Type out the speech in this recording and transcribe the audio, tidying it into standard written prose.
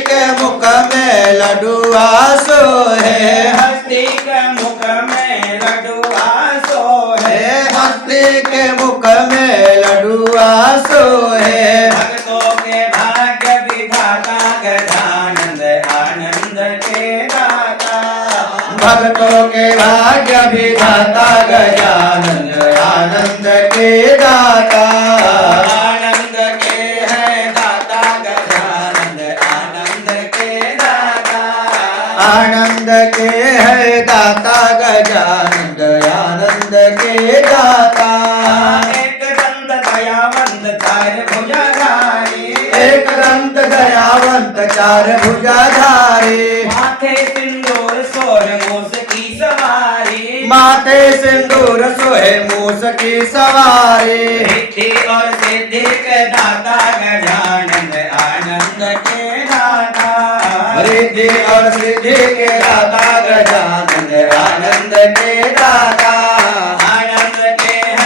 के मुख में लडुआ सोहे, हस्ती के मुख में लडुआ सोहे, हस्ती के मुख में लडुआ सोहे। भक्तों के भाग्य विधाता गजानंद आनंद के दाता, भक्तों के भाग्य विधाता गजानंद आनंद के दाता। आनंद के है दाता गजानंद आनंद के दाता, आनंद के है दाता गजानंद आनंद के दाता। एक दंत दयावंत चार भुजाधारी, एक दंत दयावंत चार भुजाधारी, माथे सिंदूर सोर मूस की सवारी, माथे सिंदूर सोहे मूस की सवारी। रिद्धि और सिद्धि के दाता गजानंद आनंद के दाता, रिद्धि और सिद्धि के दाता गजानंद आनंद के दाता।